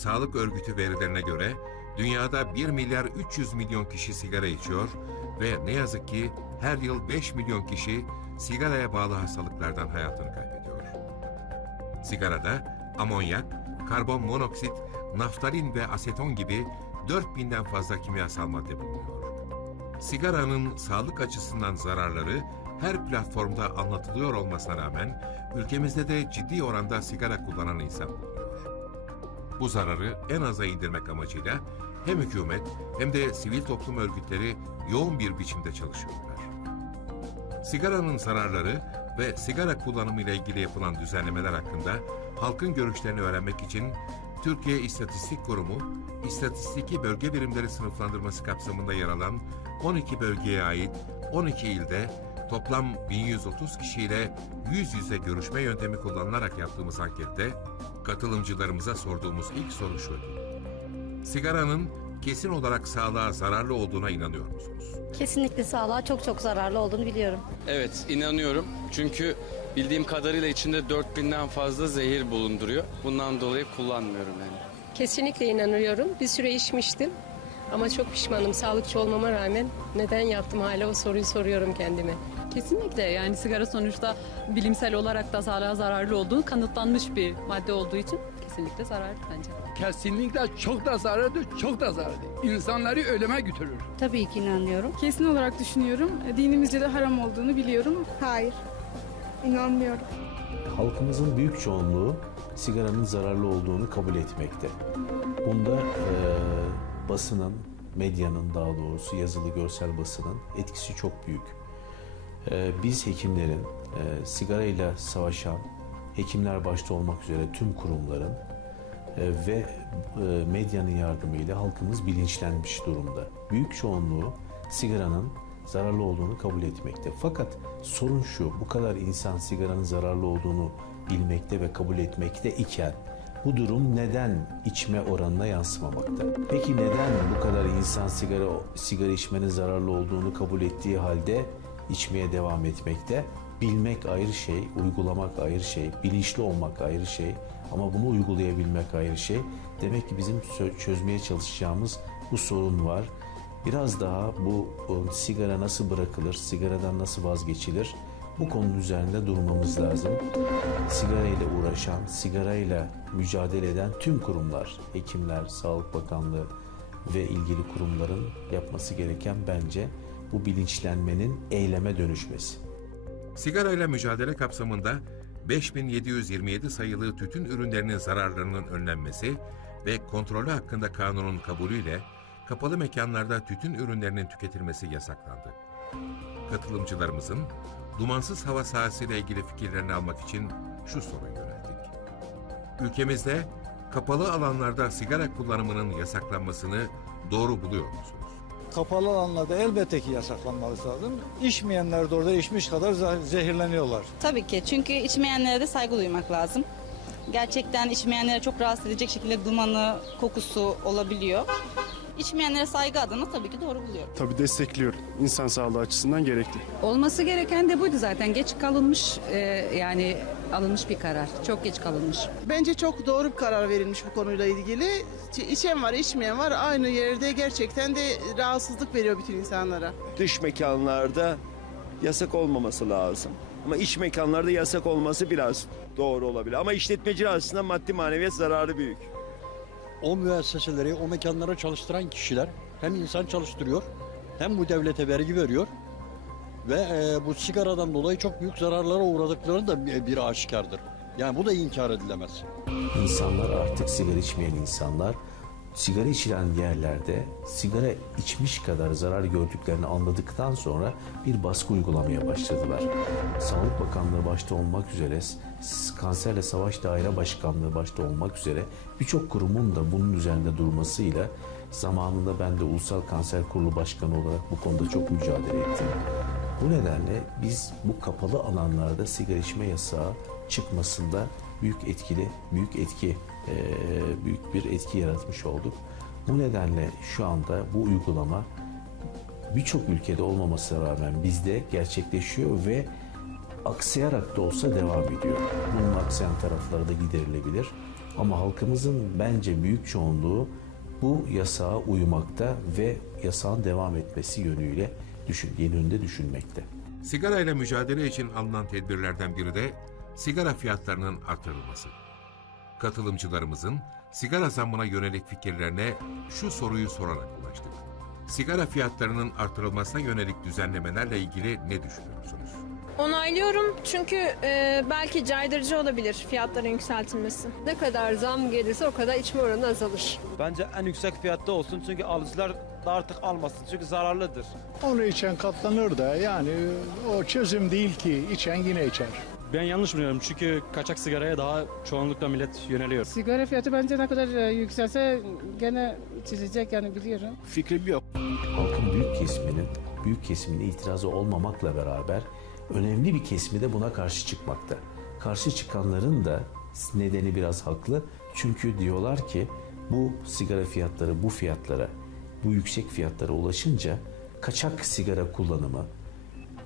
Sağlık Örgütü verilerine göre dünyada 1 milyar 300 milyon kişi sigara içiyor ve ne yazık ki her yıl 5 milyon kişi sigaraya bağlı hastalıklardan hayatını kaybediyor. Sigarada amonyak, karbon monoksit, naftalin ve aseton gibi 4000'den fazla kimyasal madde bulunuyor. Sigaranın sağlık açısından zararları her platformda anlatılıyor olmasına rağmen ülkemizde de ciddi oranda sigara kullanan insan bulunuyor. Bu zararı en aza indirmek amacıyla hem hükümet hem de sivil toplum örgütleri yoğun bir biçimde çalışıyorlar. Sigaranın zararları ve sigara kullanımı ile ilgili yapılan düzenlemeler hakkında halkın görüşlerini öğrenmek için Türkiye İstatistik Kurumu, İstatistiki Bölge Birimleri Sınıflandırması kapsamında yer alan 12 bölgeye ait 12 ilde toplam 1130 kişiyle yüz yüze görüşme yöntemi kullanılarak yaptığımız ankette katılımcılarımıza sorduğumuz ilk soru şuydu. Sigaranın kesin olarak sağlığa zararlı olduğuna inanıyor musunuz? Kesinlikle sağlığa çok çok zararlı olduğunu biliyorum. Evet inanıyorum. Çünkü bildiğim kadarıyla içinde 4000'den fazla zehir bulunduruyor. Bundan dolayı kullanmıyorum yani. Kesinlikle inanıyorum. Bir süre içmiştim. Ama çok pişmanım. Sağlıkçı olmama rağmen neden yaptım hala o soruyu soruyorum kendime. Kesinlikle yani sigara sonuçta bilimsel olarak da sağlığa zararlı olduğu kanıtlanmış bir madde olduğu için kesinlikle zararlı bence. Kesinlikle çok da zararlı, çok da zararlı. İnsanları ölüme götürür. Tabii ki inanıyorum. Kesin olarak düşünüyorum. Dinimizce de haram olduğunu biliyorum. Hayır. İnanmıyorum. halkımızın büyük çoğunluğu sigaranın zararlı olduğunu kabul etmekte. Bunda eee, basının, medyanın daha doğrusu yazılı görsel basının etkisi çok büyük. Eee, biz hekimlerin, eee, sigarayla savaşan hekimler başta olmak üzere tüm kurumların eee, ve eee, medyanın yardımıyla halkımız bilinçlenmiş durumda. Büyük çoğunluğu sigaranın zararlı olduğunu kabul etmekte. Fakat sorun şu, bu kadar insan sigaranın zararlı olduğunu bilmekte ve kabul etmekte iken bu durum neden içme oranına yansımamakta? Peki neden bu kadar insan sigara sigara içmenin zararlı olduğunu kabul ettiği halde içmeye devam etmekte? Bilmek ayrı şey, uygulamak ayrı şey, bilinçli olmak ayrı şey ama bunu uygulayabilmek ayrı şey. Demek ki bizim çözmeye çalışacağımız bu sorun var. Biraz daha bu o, sigara nasıl bırakılır, sigaradan nasıl vazgeçilir bu konunun üzerinde durmamız lazım. Sigara ile uğraşan, sigarayla mücadele eden tüm kurumlar, hekimler, Sağlık Bakanlığı ve ilgili kurumların yapması gereken bence bu bilinçlenmenin eyleme dönüşmesi. Sigarayla mücadele kapsamında 5727 sayılı tütün ürünlerinin zararlarının önlenmesi ve kontrolü hakkında kanunun kabulüyle kapalı mekanlarda tütün ürünlerinin tüketilmesi yasaklandı. Katılımcılarımızın dumansız hava sahasıyla ilgili fikirlerini almak için şu soruyu yönelttik. Ülkemizde kapalı alanlarda sigara kullanımının yasaklanmasını doğru buluyor musunuz? Kapalı alanlarda elbette ki yasaklanması lazım. İçmeyenler de orada içmiş kadar zeh- zehirleniyorlar. Tabii ki çünkü içmeyenlere de saygı duymak lazım. Gerçekten içmeyenlere çok rahatsız edecek şekilde dumanı, kokusu olabiliyor. İçmeyenlere saygı adına tabii ki doğru buluyorum. Tabii destekliyorum. İnsan sağlığı açısından gerekli. Olması gereken de buydu zaten. Geç kalınmış e, yani alınmış bir karar. Çok geç kalınmış. Bence çok doğru bir karar verilmiş bu konuyla ilgili. İçen var, içmeyen var. Aynı yerde gerçekten de rahatsızlık veriyor bütün insanlara. Dış mekanlarda yasak olmaması lazım. Ama iç mekanlarda yasak olması biraz doğru olabilir. Ama işletmeci açısından maddi maneviyat zararı büyük. O müesseseleri, o mekanlara çalıştıran kişiler hem insan çalıştırıyor hem bu devlete vergi veriyor. Ve e, bu sigaradan dolayı çok büyük zararlara uğradıkları da bir, bir aşikardır. Yani bu da inkar edilemez. İnsanlar artık sigara içmeyen insanlar sigara içilen yerlerde sigara içmiş kadar zarar gördüklerini anladıktan sonra bir baskı uygulamaya başladılar. Sağlık Bakanlığı başta olmak üzere Kanserle Savaş Daire Başkanlığı başta olmak üzere birçok kurumun da bunun üzerinde durmasıyla zamanında ben de Ulusal Kanser Kurulu Başkanı olarak bu konuda çok mücadele ettim. Bu nedenle biz bu kapalı alanlarda sigara içme yasağı çıkmasında büyük etkili, büyük etki, büyük bir etki yaratmış olduk. Bu nedenle şu anda bu uygulama birçok ülkede olmamasına rağmen bizde gerçekleşiyor ve aksayarak da olsa devam ediyor. Bunun aksayan tarafları da giderilebilir. Ama halkımızın bence büyük çoğunluğu bu yasağa uymakta ve yasağın devam etmesi yönüyle düşün, yönünde düşünmekte. Sigara ile mücadele için alınan tedbirlerden biri de sigara fiyatlarının artırılması. Katılımcılarımızın sigara zammına yönelik fikirlerine şu soruyu sorarak ulaştık. Sigara fiyatlarının artırılmasına yönelik düzenlemelerle ilgili ne düşünüyorsunuz? Onaylıyorum çünkü e, belki caydırıcı olabilir fiyatların yükseltilmesi. Ne kadar zam gelirse o kadar içme oranı azalır. Bence en yüksek fiyatta olsun çünkü alıcılar da artık almasın çünkü zararlıdır. Onu içen katlanır da yani o çözüm değil ki içen yine içer. Ben yanlış biliyorum çünkü kaçak sigaraya daha çoğunlukla millet yöneliyor. Sigara fiyatı bence ne kadar e, yükselse gene çizecek yani biliyorum. Fikrim yok. halkın büyük kesiminin büyük kesiminin itirazı olmamakla beraber önemli bir kesimi de buna karşı çıkmakta. Karşı çıkanların da nedeni biraz haklı. Çünkü diyorlar ki bu sigara fiyatları bu fiyatlara, bu yüksek fiyatlara ulaşınca kaçak sigara kullanımı,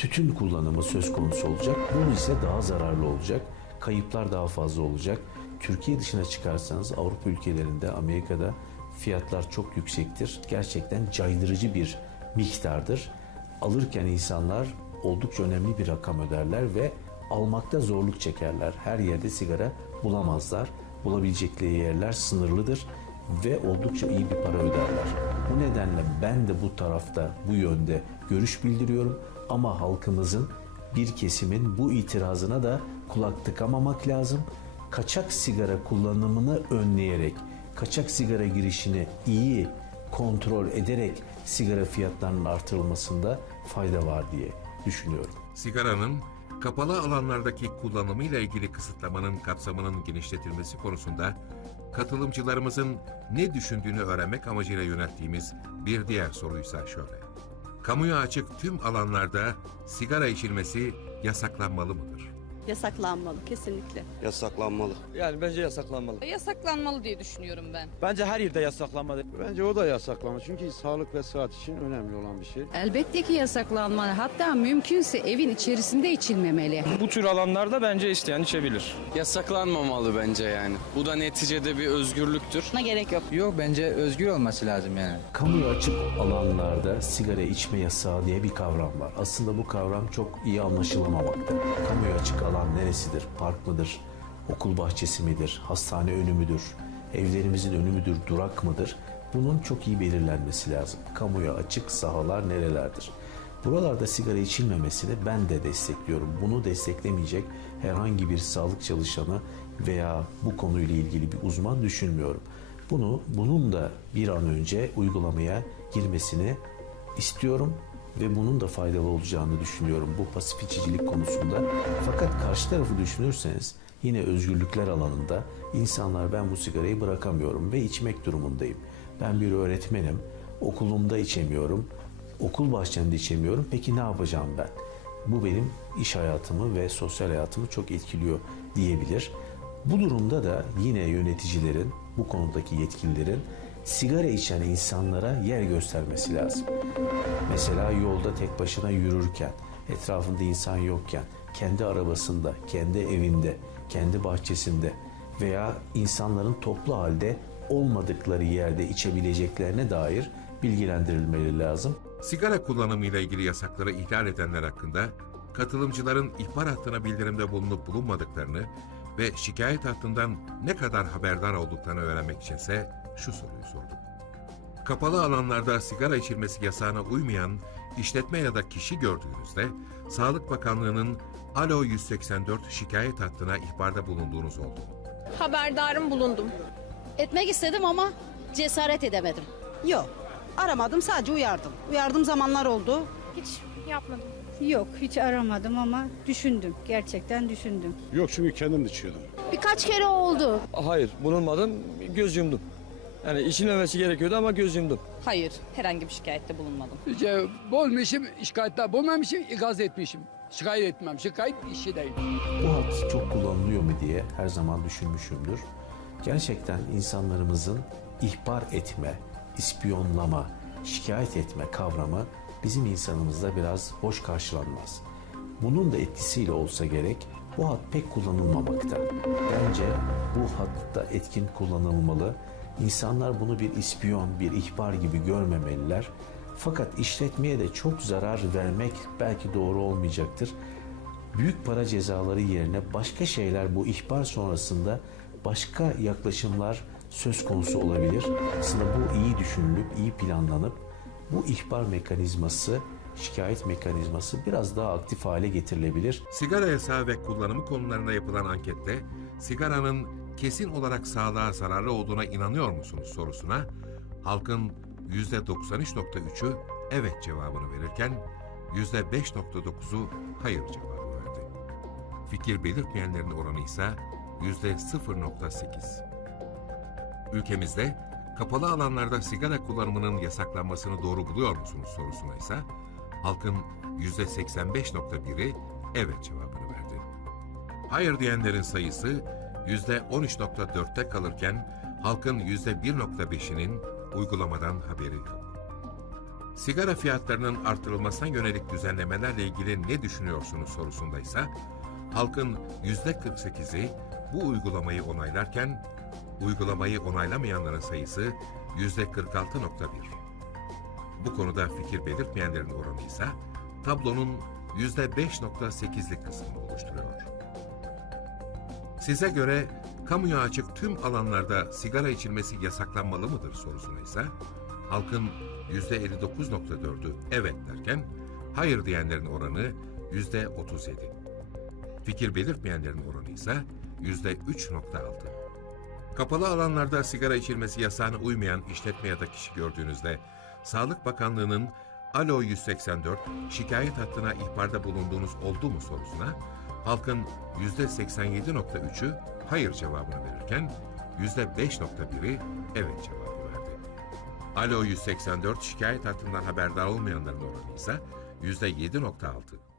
tütün kullanımı söz konusu olacak. Bu ise daha zararlı olacak. Kayıplar daha fazla olacak. Türkiye dışına çıkarsanız Avrupa ülkelerinde, Amerika'da fiyatlar çok yüksektir. Gerçekten caydırıcı bir miktardır. Alırken insanlar oldukça önemli bir rakam öderler ve almakta zorluk çekerler. Her yerde sigara bulamazlar. Bulabilecekleri yerler sınırlıdır ve oldukça iyi bir para öderler. Bu nedenle ben de bu tarafta, bu yönde görüş bildiriyorum ama halkımızın bir kesimin bu itirazına da kulak tıkamamak lazım. Kaçak sigara kullanımını önleyerek, kaçak sigara girişini iyi kontrol ederek sigara fiyatlarının artırılmasında fayda var diye düşünüyorum. Sigaranın kapalı alanlardaki kullanımıyla ilgili kısıtlamanın kapsamının genişletilmesi konusunda katılımcılarımızın ne düşündüğünü öğrenmek amacıyla yönelttiğimiz bir diğer soruysa şöyle. Kamuya açık tüm alanlarda sigara içilmesi yasaklanmalı mıdır? Yasaklanmalı kesinlikle. Yasaklanmalı. Yani bence yasaklanmalı. Yasaklanmalı diye düşünüyorum ben. Bence her yerde yasaklanmalı. Bence o da yasaklanır çünkü sağlık ve sıhhat için önemli olan bir şey. Elbette ki yasaklanmalı. Hatta mümkünse evin içerisinde içilmemeli. Bu tür alanlarda bence isteyen içebilir. Yasaklanmamalı bence yani. Bu da neticede bir özgürlüktür. Buna gerek yok. Yok bence özgür olması lazım yani. Kamuya açık alanlarda sigara içme yasağı diye bir kavram var. Aslında bu kavram çok iyi anlaşılamamakta. Kamuya açık alan neresidir? Park mıdır? Okul bahçesi midir? Hastane önü müdür? Evlerimizin önü müdür? Durak mıdır? Bunun çok iyi belirlenmesi lazım. Kamuya açık sahalar nerelerdir? Buralarda sigara içilmemesini ben de destekliyorum. Bunu desteklemeyecek herhangi bir sağlık çalışanı veya bu konuyla ilgili bir uzman düşünmüyorum. Bunu bunun da bir an önce uygulamaya girmesini istiyorum ve bunun da faydalı olacağını düşünüyorum bu pasif içicilik konusunda. Fakat karşı tarafı düşünürseniz yine özgürlükler alanında insanlar ben bu sigarayı bırakamıyorum ve içmek durumundayım. Ben bir öğretmenim, okulumda içemiyorum, okul bahçemde içemiyorum. Peki ne yapacağım ben? Bu benim iş hayatımı ve sosyal hayatımı çok etkiliyor diyebilir. Bu durumda da yine yöneticilerin, bu konudaki yetkililerin sigara içen insanlara yer göstermesi lazım. Mesela yolda tek başına yürürken, etrafında insan yokken, kendi arabasında, kendi evinde, kendi bahçesinde veya insanların toplu halde olmadıkları yerde içebileceklerine dair bilgilendirilmeleri lazım. Sigara kullanımıyla ilgili yasakları ihlal edenler hakkında katılımcıların ihbar hattına bildirimde bulunup bulunmadıklarını ve şikayet hattından ne kadar haberdar olduklarını öğrenmek içinse şu soruyu sorduk. Kapalı alanlarda sigara içilmesi yasağına uymayan işletme ya da kişi gördüğünüzde Sağlık Bakanlığı'nın Alo 184 şikayet hattına ihbarda bulunduğunuz oldu? Haberdarım bulundum. Etmek istedim ama cesaret edemedim. Yok. Aramadım sadece uyardım. Uyardığım zamanlar oldu. Hiç yapmadım. Yok hiç aramadım ama düşündüm. Gerçekten düşündüm. Yok çünkü kendim içiyordum. Birkaç kere oldu. Hayır bulunmadım göz yumdum. Yani içilmemesi gerekiyordu ama göz yumdum. Hayır. Herhangi bir şikayette bulunmadım. İşte bulmuşum, şikayette bulmamışım, ikaz etmişim. Şikayet etmem, şikayet işi değil. Bu hat çok kullanılıyor mu diye her zaman düşünmüşümdür. Gerçekten insanlarımızın ihbar etme, ispiyonlama, şikayet etme kavramı bizim insanımızda biraz hoş karşılanmaz. Bunun da etkisiyle olsa gerek bu hat pek kullanılmamakta. Bence bu hatta etkin kullanılmalı. İnsanlar bunu bir ispiyon, bir ihbar gibi görmemeliler. Fakat işletmeye de çok zarar vermek belki doğru olmayacaktır. Büyük para cezaları yerine başka şeyler bu ihbar sonrasında başka yaklaşımlar söz konusu olabilir. Aslında bu iyi düşünülüp, iyi planlanıp bu ihbar mekanizması, şikayet mekanizması biraz daha aktif hale getirilebilir. Sigara yasağı ve kullanımı konularında yapılan ankette sigaranın kesin olarak sağlığa zararlı olduğuna inanıyor musunuz sorusuna halkın %93.3'ü evet cevabını verirken %5.9'u hayır cevabı verdi. Fikir belirtmeyenlerin oranı ise %0.8. Ülkemizde kapalı alanlarda sigara kullanımının yasaklanmasını doğru buluyor musunuz sorusuna ise halkın %85.1'i evet cevabını verdi. Hayır diyenlerin sayısı %13.4'te kalırken halkın %1.5'inin uygulamadan haberi yok. Sigara fiyatlarının artırılmasına yönelik düzenlemelerle ilgili ne düşünüyorsunuz sorusunda ise halkın %48'i bu uygulamayı onaylarken uygulamayı onaylamayanların sayısı %46.1. Bu konuda fikir belirtmeyenlerin oranı ise tablonun %5.8'lik kısmını oluşturuyor. Size göre kamuya açık tüm alanlarda sigara içilmesi yasaklanmalı mıdır sorusuna ise halkın %59.4'ü evet derken hayır diyenlerin oranı %37. Fikir belirtmeyenlerin oranı ise %3.6. Kapalı alanlarda sigara içilmesi yasağına uymayan işletme ya da kişi gördüğünüzde Sağlık Bakanlığı'nın Alo 184 şikayet hattına ihbarda bulunduğunuz oldu mu sorusuna halkın %87.3'ü hayır cevabını verirken %5.1'i evet cevabı verdi. Alo 184 şikayet hattından haberdar olmayanların oranı ise %7.6.